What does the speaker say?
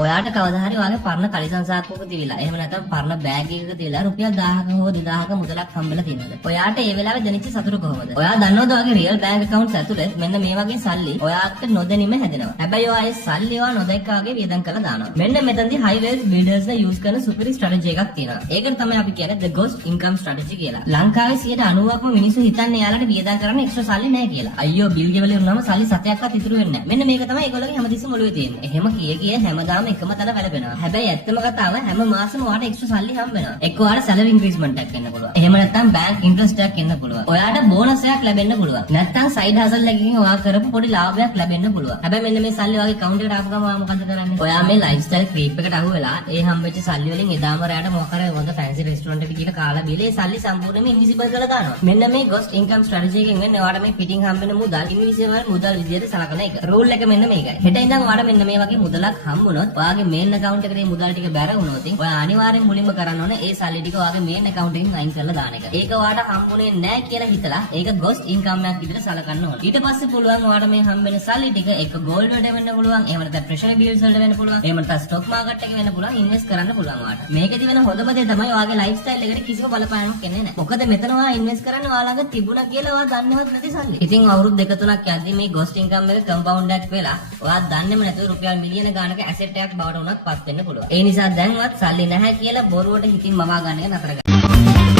ඔයාට කවදා හරි ඔයාගේ පරණ කලිසම් සාක්කුවක තියලා එහෙම නැත්නම් පරණ බෑග් එකක තියලා රුපියල් 1000ක හෝ 2000ක මුදලක් හම්බෙලා තියෙනවද? ඔයාට ඒ වෙලාවේ දැනෙච්ච සතුට කොහොමද? ඔයා දන්නවද ඔයාගේ රියල් බෑන්ක් account ඇතුලේ මෙන්න මේ වගේ සල්ලි ඔයාට නොදැනීම හැදෙනවා. හැබැයි ඔයා ඒ සල්ලි ඔයා නොදැක්කා වගේ වියදම් කරලා දානවා. මෙන්න මෙතනදී high wealth builders ලා use කරන superior strategy එකක් තියෙනවා. ඒකට තමයි අපි කියන්නේ the ghost income strategy කියලා. ලංකාවේ 90%ක්ම මිනිස්සු හිතන්නේ යාලට වියදම් කරන්න එක්ස්ට්‍රා සල්ලි නැහැ කියලා. අයියෝ බිල් ගෙවල වුණාම සල්ලි 7ක්වත් ඉතුරු වෙන්නේ නැහැ. මෙන්න මේක තමයි ඒගොල්ලෝගේ හැමතිස්සෙම ඔළුවේ තියෙන්නේ. එහෙම කිය හැමදාම එකම තැන වැළපෙනවා. හැබැයි ඇත්තම කතාව හැම මාසෙම ඔයාට එක්ස්ට්‍රා සල්ලි හම්බ වෙනවා. එක්ක ඔයාට සැලරි ඉන්ක්‍රීස්මන්ට් එකක් එන්න පුළුවන්. එහෙම නැත්නම් බැංක් ඉන්ට්‍රස්ට් එකක් එන්න පුළුවන්. ඔයාට බෝනස් එකක් ලැබෙන්න පුළුවන්. නැත්නම් සයිඩ් හසල් එකකින් ඔයා කරපු පොඩි ලාභයක් ලැබෙන්න පුළුවන්. හැබැයි මෙන්න මේ සල්ලි ඔයාගේ account එකට ආපු ගමන් ඔයා මොකද කරන්නේ? ඔයා මේ ලයිෆ්ස්ටයිල් ක්‍රීප් එකට අහු වෙලා ඒ හම්බෙච්ච සල්ලි වලින් එදාම රැයට මොකක් හරි හොඳ ෆැන්සි රෙස්ටුරන්ට් එකකට ගිහලා කාලා බීලා ඒ සල්ලි සම්පූර්ණයෙන්ම ඉන්විසිබල් කරලා දානවා. මෙන්න මේ ghost income strategy එකෙන් වෙන්නේ ඔයාට මේ පිටින් හම්බෙන මුදල් ඉන්විසිබල් මුදල් විදියට සලකන එක. රූල් එක මෙන්න මේකයි. හෙට ඉඳන් ඔයාට මෙන්න මේ වගේ මුදලක් හම්බුනොත් ඔයාගේ මේන් account එකට මේ මුදල් ටික බැර වුණොත් ඔයා අනිවාර්යෙන් මුලින්ම කරන්න ඕනේ ඒ සල්ලි ටික ඔයාගේ මේන් account එකෙන් අයින් කරලා දාන එක. ඒක ඔයාට හම්බුනේ නැහැ කියලා හිතලා ඒක ghost income එකක් විදිහට සලකන්න ඕනේ. ඊට පස්සේ පුළුවන් ඔයාට මේ හම්බෙන සල්ලි ටික එක gold වලට වෙන්න පුළුවන්. එහෙම නැත්නම් treasury bills වලට වෙන්න පුළුවන්. එහෙම නැත්නම් stock market එකේ වෙන්න පුළුවන්. invest කරන්න පුළුවන් ඔයාට. මේකෙදි වෙන හොඳම දේ තමයි ඔයාගේ lifestyle එකට කිසිම බලපෑමක් එන්නේ නැහැ. මොකද මෙතන ඔයා invest කරන්නේ ඔයා ළඟ තිබුණා කියලා ඔයා දන්නේවත් නැති සල්ලි. ඉතින් අවුරුදු 2-3ක් යද්දී මේ ghost income එක compound එකක් වෙලා ඔයා දන්නේම නැතුව රුපියල් මිලියන ගානක asset එකක් බවට උනත් පත් වෙන්න පුළුවන්. ඒ නිසා දැන්වත් සල්ලි නැහැ කියලා බොරුවට හිතින් මවා ගන්න එක නතර කරන්න.